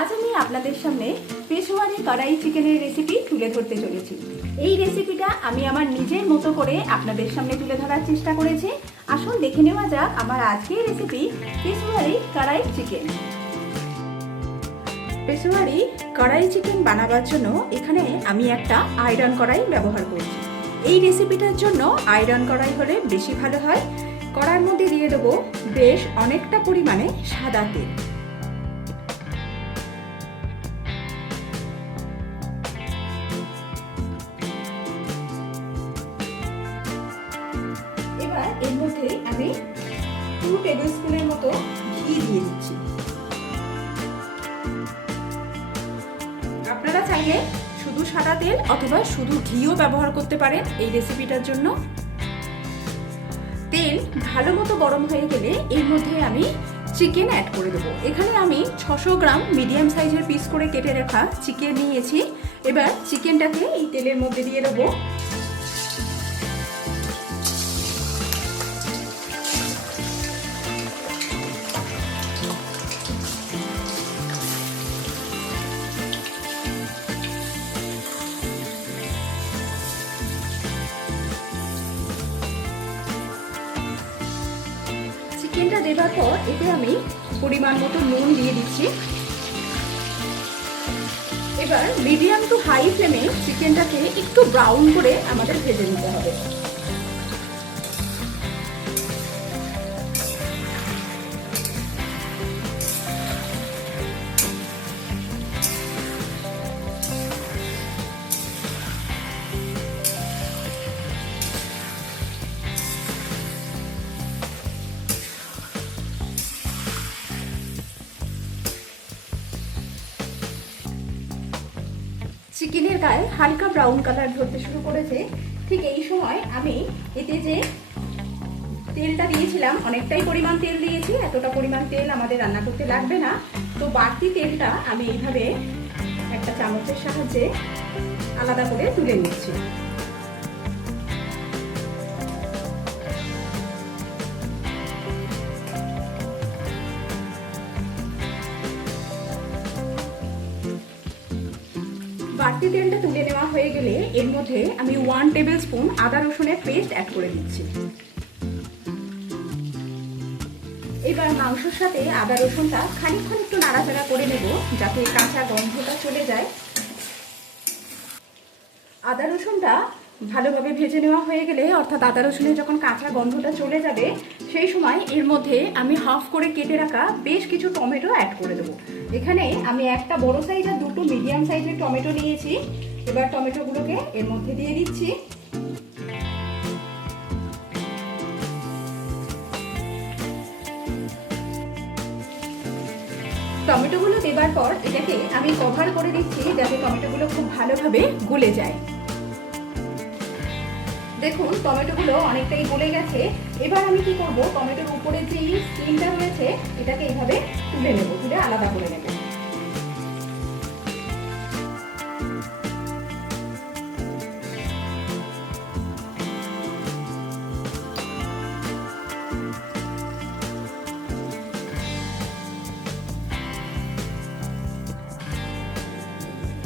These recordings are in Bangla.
আজ আমি আপনাদের সামনে পেশোয়ারি কড়াই চিকেনের রেসিপি তুলে ধরতে চলেছি। এই রেসিপিটা আমি আমার নিজের মতো করে আপনাদের সামনে তুলে ধরার চেষ্টা করেছি। আসুন দেখে নেওয়া যাক আমার আজকের রেসিপি পেশোয়ারি কড়াই চিকেন। পেশোয়ারি কড়াই চিকেন বানাবার জন্য এখানে আমি একটা আয়রন কড়াই ব্যবহার করছি। এই রেসিপিটার জন্য আয়রন কড়াই হলে বেশি ভালো হয়। কড়াইয়ের মধ্যে দিয়ে দেবো বেশ অনেকটা পরিমাণে সাদা তেল। এবার এর মধ্যে আমি 2 টেবিল স্পুনের মতো ঘি দিয়ে দিচ্ছি। আপনারা চাইলে শুধু সাদা তেল অথবা শুধু ঘিও ব্যবহার করতে পারেন এই রেসিপিটার জন্য। তেল ভালো মতো গরম হয়ে গেলে এর মধ্যে আমি চিকেন অ্যাড করে দেবো। এখানে আমি 600 গ্রাম মিডিয়াম সাইজের পিস করে কেটে রাখা চিকেন নিয়েছি। এবার চিকেনটাকে এই তেলের মধ্যে দিয়ে দেবো। চিকেনটা দেবার পর এতে আমি পরিমাণ মতো নুন দিয়ে দিচ্ছি। এবার মিডিয়াম টু হাই ফ্লেমে চিকেনটাকে একটু ব্রাউন করে আমাদের ভেজে নিতে হবে। চিকেনের গায়ে হালকা ব্রাউন কালার ধরতে শুরু করেছে। ঠিক এই সময় আমি এতে যে তেলটা দিয়েছিলাম, অনেকটাই পরিমাণ তেল দিয়েছি। এতটা পরিমাণ তেল আমাদের রান্না করতে লাগবে না। তো বাড়তি তেলটা আমি এইভাবে একটা চামচের সাহায্যে আলাদা করে তুলে নিচ্ছি। বাড়তি তেলটা তুলে নেওয়া হয়ে গেলে এর মধ্যে আমি 1 টেবিল স্পুন আদা রসুনের পেস্ট অ্যাড করে দিচ্ছি। এবার মাংসের সাথে আদা রসুনটা খানিকক্ষণ একটু নাড়াচাড়া করে নেব যাতে কাঁচা গন্ধটা চলে যায়। আদা রসুনটা ভালোভাবে ভেজে নেওয়া হয়ে গেলে, অর্থাৎ আদা রসুনের যখন কাঁচা গন্ধটা চলে যাবে, সেই সময় এর মধ্যে আমি হাফ করে কেটে রাখা বেশ কিছু টমেটো অ্যাড করে দেবো। এখানে আমি একটা বড় সাইজ আর 2টো মিডিয়াম সাইজের টমেটো নিয়েছি। এবার টমেটোগুলোকে এর মধ্যে দিয়ে দিচ্ছি। টমেটোগুলো দেবার পর এটাকে আমি কভার করে দিচ্ছি যাতে টমেটোগুলো খুব ভালোভাবে গলে যায়। দেখুন টমেটোগুলো অনেকটাই গলে গেছে। এবার আমি কি করব, টমেটোর উপরে যে স্কিনটা রয়েছে এটাকে এইভাবে তুলে নেব, তুলে আলাদা করে নেব।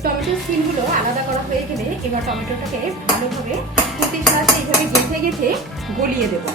টমেটোর স্কিনগুলো আলাদা করা হয়ে গেলে এবার টমেটোটাকে ভালোভাবে খুন্তির সাহায্যে এইভাবে গেঁথে গেঁথে গলিয়ে দেব।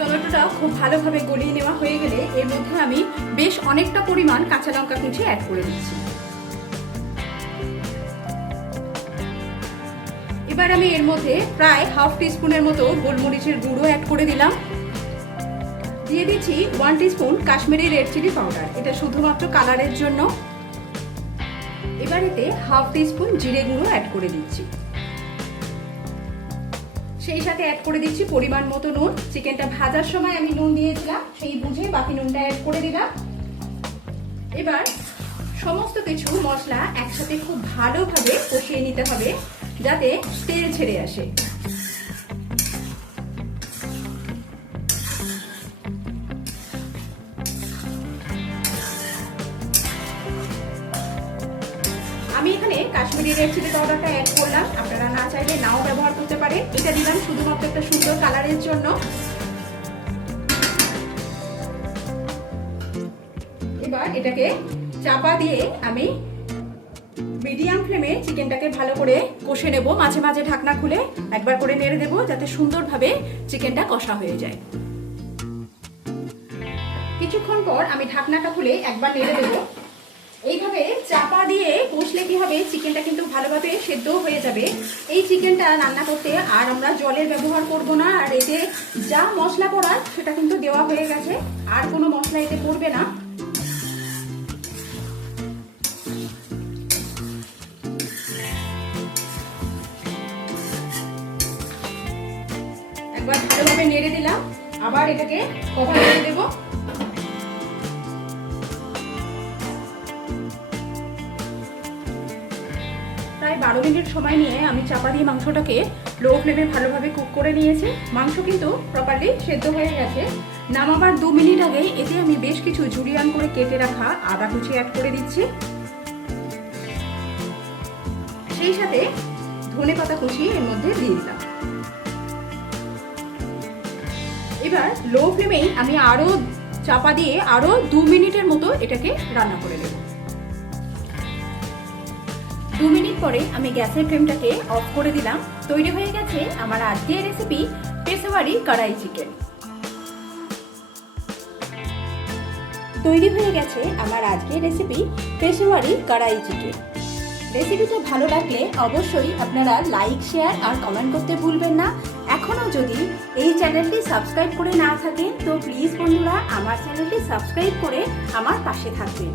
টমেটোটা খুব ভালোভাবে গলিয়ে নেওয়া হয়ে গেলে এর মধ্যে আমি বেশ অনেকটা পরিমাণ কাঁচা লঙ্কা কুচি অ্যাড করে দিচ্ছি। এবার আমি এর মধ্যে প্রায় হাফ টিস্পুনের মতো গোলমরিচের গুঁড়ো অ্যাড করে দিলাম। দিয়ে দিচ্ছি 1 teaspoon Kashmiri red chilli powder, এটা শুধুমাত্র কালারের জন্য। এবার এতে হাফ টিস্পুন জিরে গুঁড়ো অ্যাড করে দিচ্ছি। সেই সাথে অ্যাড করে দিচ্ছি পরিমাণ মতো নুন। চিকেনটা ভাজার সময় আমি নুন দিয়েছিলাম, সেই বুঝে বাকি নুনটা অ্যাড করে দিলাম। এবার সমস্ত কিছু মশলা একসাথে খুব ভালোভাবে কষিয়ে নিতে হবে যাতে তেল ছেড়ে আসে। আমি এখানে কাশ্মীরি রেড চিলি পাউডারটা অ্যাড করলাম, আপনারা না চাইলে নাও ব্যবহার করতে পারে। এটা দিলাম শুধুমাত্র একটা সুন্দর কালারের জন্য। এবার এটাকে চাপা দিয়ে আমি মিডিয়াম ফ্লেমে চিকেনটাকে ভালো করে কষে নেব। মাঝে মাঝে ঢাকনা খুলে একবার করে নেড়ে দেবো যাতে সুন্দরভাবে চিকেনটা কষা হয়ে যায়। কিছুক্ষণ পর আমি ঢাকনাটা খুলে একবার নেড়ে দেবো। এইভাবে চাপা দিয়ে কষলে কি হবে, চিকেনটা কিন্তু ভালোভাবে সেদ্ধ হয়ে যাবে। এই চিকেনটা রান্না করতে আর আমরা জলের ব্যবহার করব না, আর এতে যা মশলা পড়ার সেটা কিন্তু দেওয়া হয়ে গেছে, আর কোনো মশলা এতে পড়বে না। একবার ভালোভাবে নেড়ে দিলাম, আবার এটাকে কভার করে দেবো। প্রায় 12 মিনিট সময় নিয়ে আমি চাপা দিয়ে মাংসটাকে লো ফ্লেমে ভালোভাবে কুক করে নিয়েছি। মাংস কিন্তু প্রপারলি সেদ্ধ হয়ে গেছে। নামাবার 2 মিনিট আগে এতে আমি বেশ কিছু জুলিয়ান করে কেটে রাখা আদা কুচি অ্যাড করে দিচ্ছি, সেই সাথে ধনেপাতা কুচি এর মধ্যে দিয়ে দিলাম। এবার লো ফ্লেমেই আমি আরো চাপা দিয়ে আরো 2 মিনিটের মতো এটাকে রান্না করে নেব। 2 মিনিট পরে আমি গ্যাসের ফ্লেমটাকে অফ করে দিলাম। তৈরি হয়ে গেছে আমার আজকের রেসিপি পেশোয়ারি কড়াই চিকেন। তৈরি হয়ে গেছে আমার আজকের রেসিপি পেশোয়ারি কড়াই চিকেন। রেসিপিটা ভালো লাগলে অবশ্যই আপনারা লাইক, শেয়ার আর কমেন্ট করতে ভুলবেন না। এখনও যদি এই চ্যানেলটি সাবস্ক্রাইব করে না থাকেন তো প্লিজ বন্ধুরা আমার চ্যানেলটি সাবস্ক্রাইব করে আমার পাশে থাকবেন।